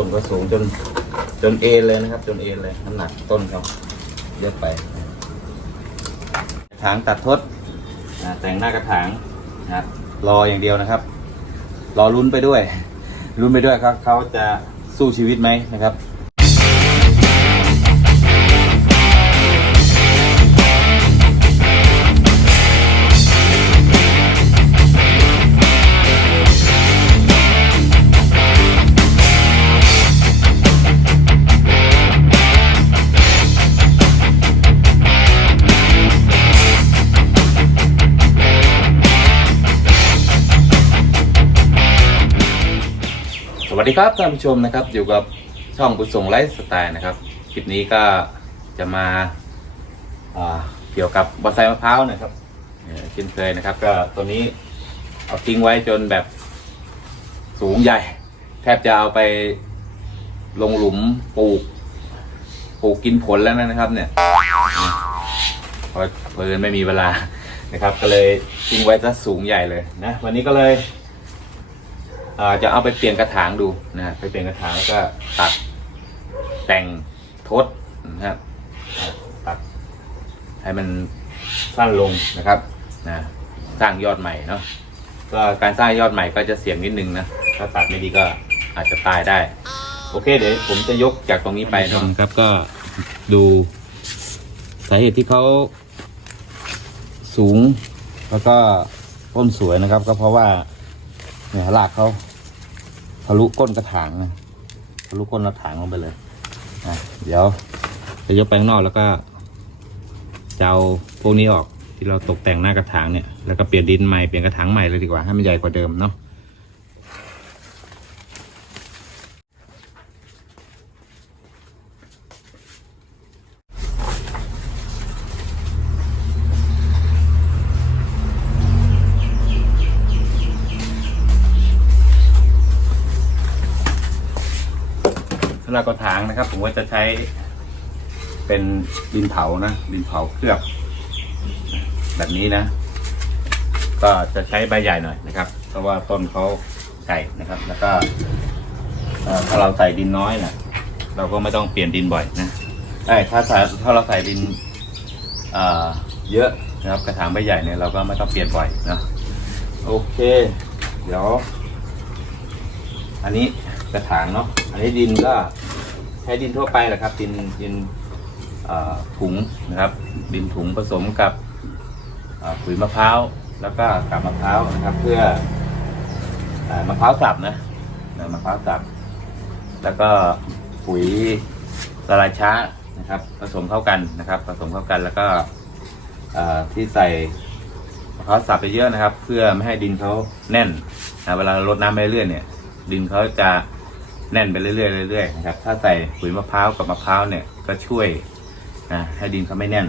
ต้นก็สูงจนจนเอ็นเลยนะครับ จนเอ็นเลยน้ำหนักต้นเขาเยอะไปถางตัดทดนะแต่งหน้ากระถางนะครับรออย่างเดียวนะครับ รอลุ้นไปด้วยลุ้นไปด้วยครับเขาจะสู้ชีวิตไหมนะครับ ดีครับท่านผู้ชมนะครับ อยู่กับช่องบุญส่งไลฟ์สไตล์นะครับคลิปนี้ก็จะมาเกี่ยวกับบอนไซมะพร้าวนะครับเช่นเคยนะครับ ก็ตัวนี้เอาทิ้งไว้จนแบบสูงใหญ่ แทบจะเอาไปลงหลุมปลูกปลูกกินผลแล้วนะครับเนี่ยเพราะเพลินไม่มีเวลานะครับ ก็เลยทิ้งไว้ซะสูงใหญ่เลยนะ วันนี้ก็เลย จะเอาไปเปลี่ยนกระถางดูนะไปเปลี่ยนกระถางแล้วก็ตัดแต่งทดนะครับตัดให้มันสั้นลงนะครับนะสร้างยอดใหม่เนาะก็การสร้างยอดใหม่ก็จะเสี่ยงนิดนึงนะถ้าตัดไม่ดีก็อาจจะตายได้ โอเคเดี๋ยวผมจะยกจากตรงนี้ไปเนาะครับก็ดูสาเหตุที่เขาสูง แล้วก็ต้นสวยนะครับ ก็เพราะว่าเนี่ยรากเขาะลุก้นกระถางนะทะลุก้นกระถางลงไปเลยนะเดี๋ยวจะยกไปข้างนอกแล้วก็จะเอาพวกนี้ออกที่เราตกแต่งหน้ากระถางเนี่ยแล้วก็เปลี่ยนดินใหม่เปลี่ยนกระถางใหม่เลยดีกว่าให้มันใหญ่กว่าเดิมเนาะ สำหรับกระถางนะครับ ผมก็จะใช้เป็นดินเผานะดินเผาเคลือบแบบนี้นะ ก็จะใช้ใบใหญ่หน่อยนะครับ เพราะว่าต้นเขาใหญ่นะครับ แล้วก็ถ้าเราใส่ดินน้อยนะเราก็ไม่ต้องเปลี่ยนดินบ่อยนะใช่ถ้าใส่ถ้าเราใส่ดินเยอะนะครับกระถางใบใหญ่เนี่ยเราก็ไม่ต้องเปลี่ยนบ่อยนะโอเค เดี๋ยว อันนี้กระถางเนาะอันนี้ดินก็ ช้ดินทั่วไปแหละครับ ดินดินถุงนะครับ ดินถุงผสมกับปุ๋ยมะพร้าวแล้วก็กาบมะพร้าวนะครับ เพื่ออมะพร้าวสับนะมะพร้าวสับแล้วก็ปุ๋ยละลายช้านะครับ ผสมเข้ากันนะครับ ผสมเข้ากันแล้วก็ที่ใส่มะพร้าวสับไปเยอะนะครับ เพื่อไม่ให้ดินเขาแน่นนะเวลาเรดน้ำไปเรื่อยเนี่ย ดินเขาจะ แน่นไปเรื่อยๆเรื่อยๆนะครับ ถ้าใส่ปุ๋ยมะพร้าวกับมะพร้าวเนี่ยก็ช่วยนะให้ดินเขาไม่แน่น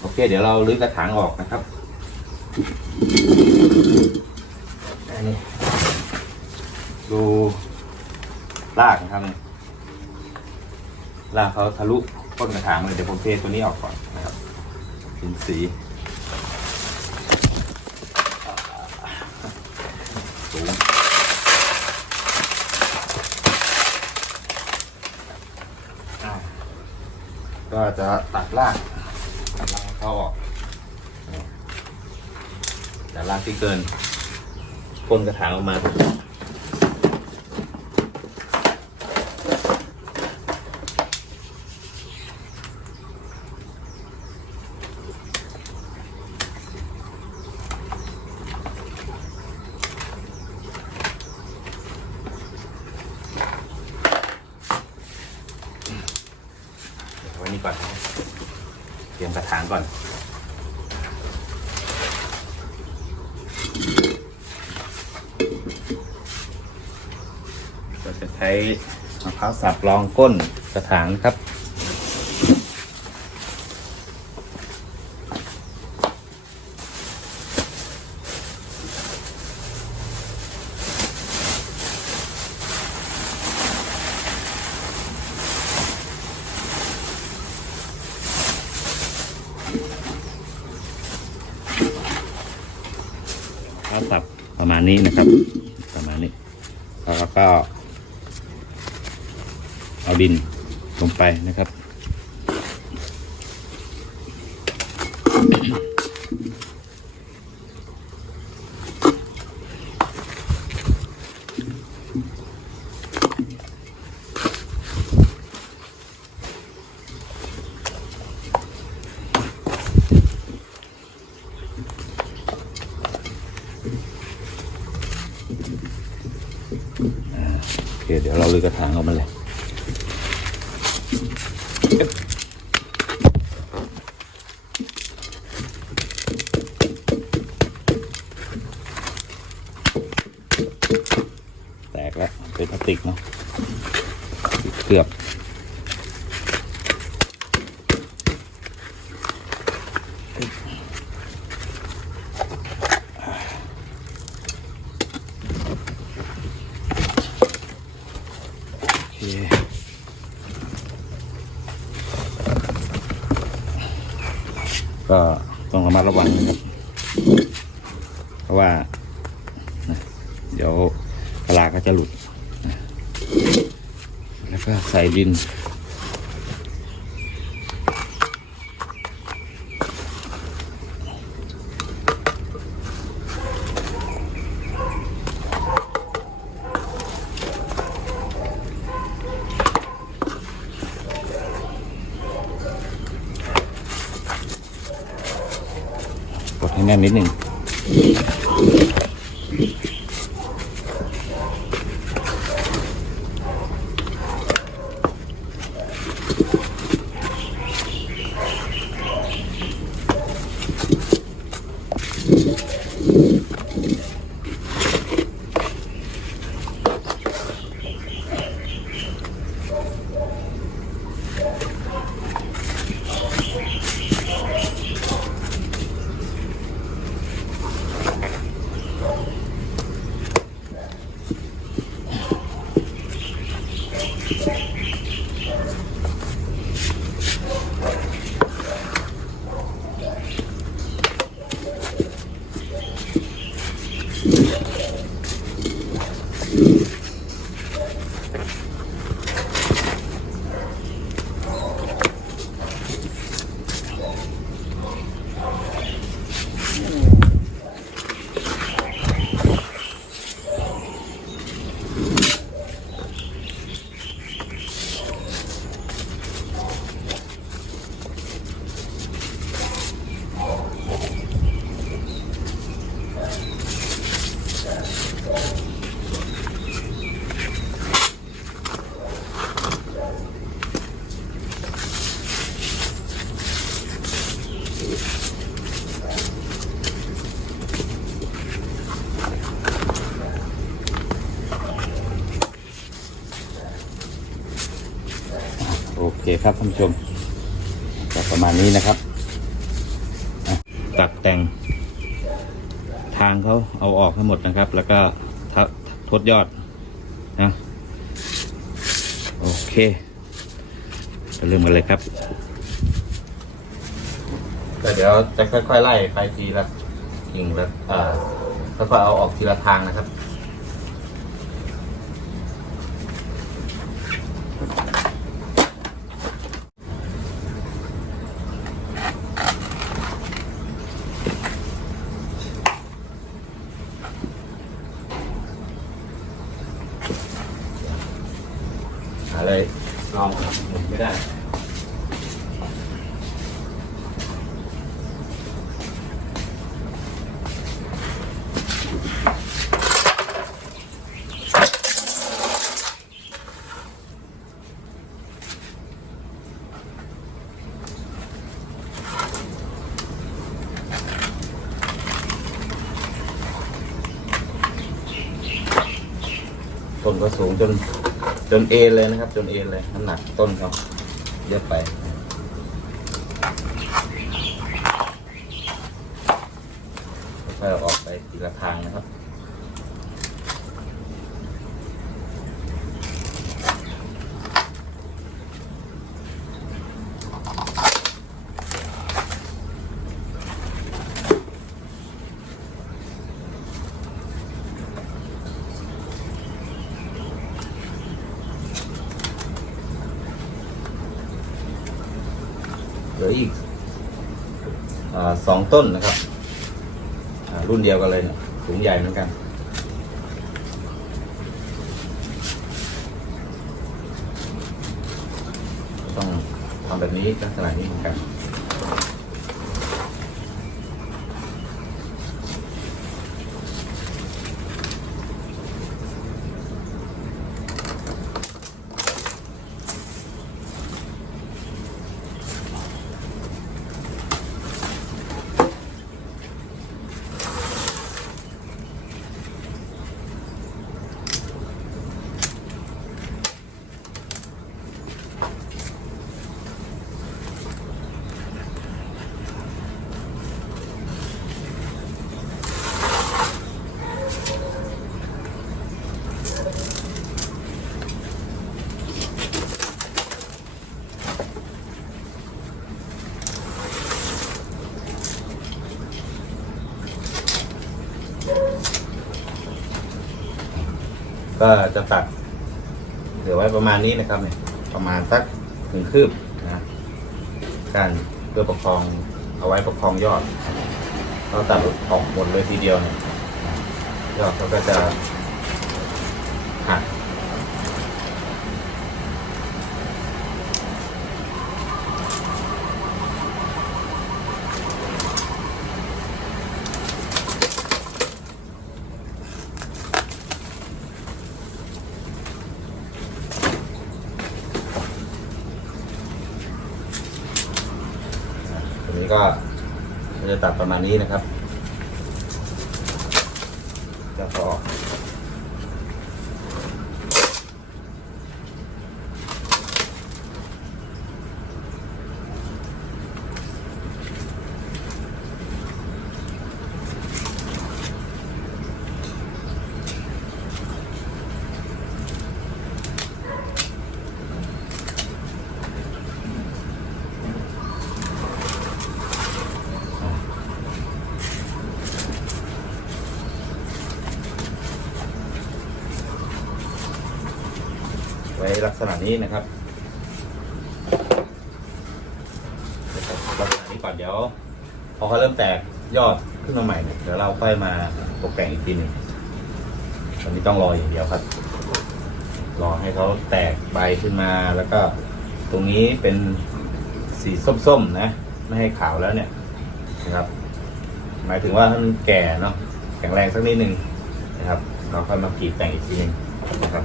โอเค เดี๋ยวเราลื้อกระถางออกนะครับอันนี้ดูรากนะครับรากเขาทะลุต้นกระถางเลยเดี๋ยวผมเทตัวนี้ออกก่อนนะครับเป็นสีสงอ่า ก็ จะตัดรากตัดรากเขาออกแต่รากที่เกินพ่นกระถางออกมา วไว้นี่ก่อนเตรียมกระถางก่อนก็จะใช้มะพร้าวสับรองก้นกระถางครับ ข้าสับประมาณนี้นะครับ ประมาณนี้แล้วก็ เอาดินลงไปนะครับ เคเดี๋ยวเราลือกระถางออกมาเลยแตกแล้วเป็นพลาสติกเนาะเกือบ โอเค ก็ต้อง ระวังนะครับ เพราะว่า เดี๋ยวปลาก็จะหลุด แล้วก็ใส่ดิน นิดหนึ่ง เคครับท่านผู้ชมก็ประมาณนี้นะครับตัดแต่ง ทางเขาเอาออกให้หมดนะครับ แล้วก็ทับทดยอดนะโอเคเริ่มกันเลยครับก็เดี๋ยวจะค่อยๆไล่ไปทีละกิ่งละอ่าค่อยๆเอาออกทีละทางนะครับ อะไรลองหมุนไม่ได้ ต้นก็ สูงจนจนเอนเลยนะครับ จนเอนเลยน้ำหนักต้นเขาเยอะไปค่อยๆเอาออกไปทีละทางนะครับ โา สองต้นนะครับ รุ่นเดียวกันเลยเนี่ยถุงใหญ่เหมือนกัน ต้องทำแบบนี้ลักษณะนี้เหมือนกัน ก็จะตัดเหลือไว้ประมาณนี้นะครับเนี่ยประมาณสักหนึ่งคืบนะการเพื่อประคองเอาไว้ประคองยอดเราตัดออกหมดเลยทีเดียวเนี่ยยอดเขาก็จะ ก็จะตัดประมาณนี้นะครับจะต่ออกไว้ ลักษณะนี้นะครับลักษณะนี้ก่อนเดี๋ยว พอเขาเริ่มแตกยอดขึ้นมาใหม่เนี่ยเดี๋ยวเราค่อยมาตกแต่งอีกทีหนึ่งตอนนี้ต้องรออย่างเดียวครับ รอให้เขาแตกใบขึ้นมาแล้วก็ตรงนี้เป็นสีส้มๆนะ ไม่ให้ขาวแล้วเนี่ยนะครับ หมายถึงว่าถ้ามันแก่เนาะแข็งแรงสักนิดหนึ่งนะครับ เราค่อยมากรีดแต่งอีกทีหนึงนะครับ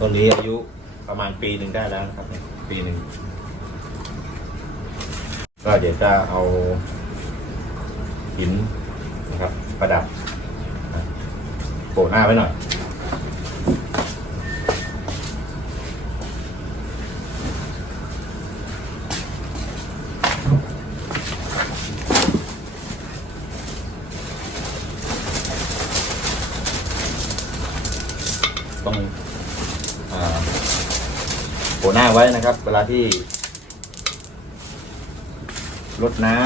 ต้นนี้อายุประมาณปีหนึ่งได้แล้วนะครับเนี่ยปีหนึ่งก็เดี๋ยวจะเอาหินนะครับ ประดับนะโปะหน้าไว้หน่อยต้อง โปะหน้าไว้นะครับ เวลาที่ลดน้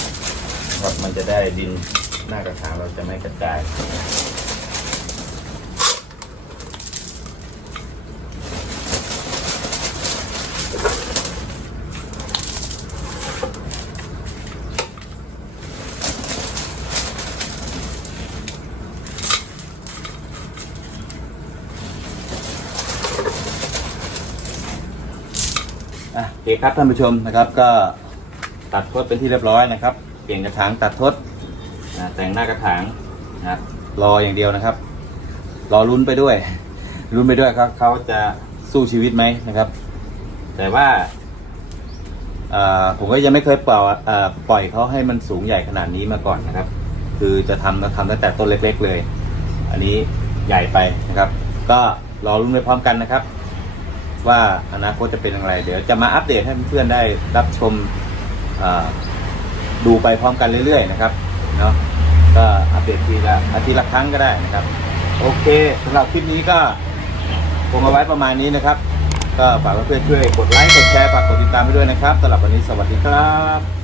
ำนะครับมันจะได้ดินหน้ากระถางเราจะไม่กระจาย อะโอเคครับท่านผู้ชมนะครับก็ตัดทดเป็นที่เรียบร้อยนะครับ เปลี่ยนกระถางตัดทดแต่งหน้ากระถางนะครับรออย่างเดียวนะครับ รอลุ้นไปด้วยลุ้นไปด้วยครับเขาจะสู้ชีวิตไหมนะครับ แต่ว่าอ่าผมก็ยังไม่เคยปล่อยอ่าปล่อยเขาให้มันสูงใหญ่ขนาดนี้มาก่อนนะครับ คือจะทำก็ทำตั้งแต่ต้นเล็ก ๆ เลย อันนี้ใหญ่ไปนะครับ ก็รอลุ้นไปพร้อมกันนะครับ ว่าอนาคตจะเป็นอย่างไร เดี๋ยวจะมาอัปเดตให้เพื่อนๆได้รับชมดูไปพร้อมกันเรื่อยๆนะครับเนาะก็อัปเดตทีละอาทิตย์ละครั้งก็ได้นะครับ โอเคสำหรับคลิปนี้ก็คงเอาไว้ประมาณนี้นะครับ ก็ฝากเพื่อนๆช่วยกดไลค์กดแชร์ฝากกดติดตามไปด้วยนะครับสำหรับวันนี้สวัสดีครับ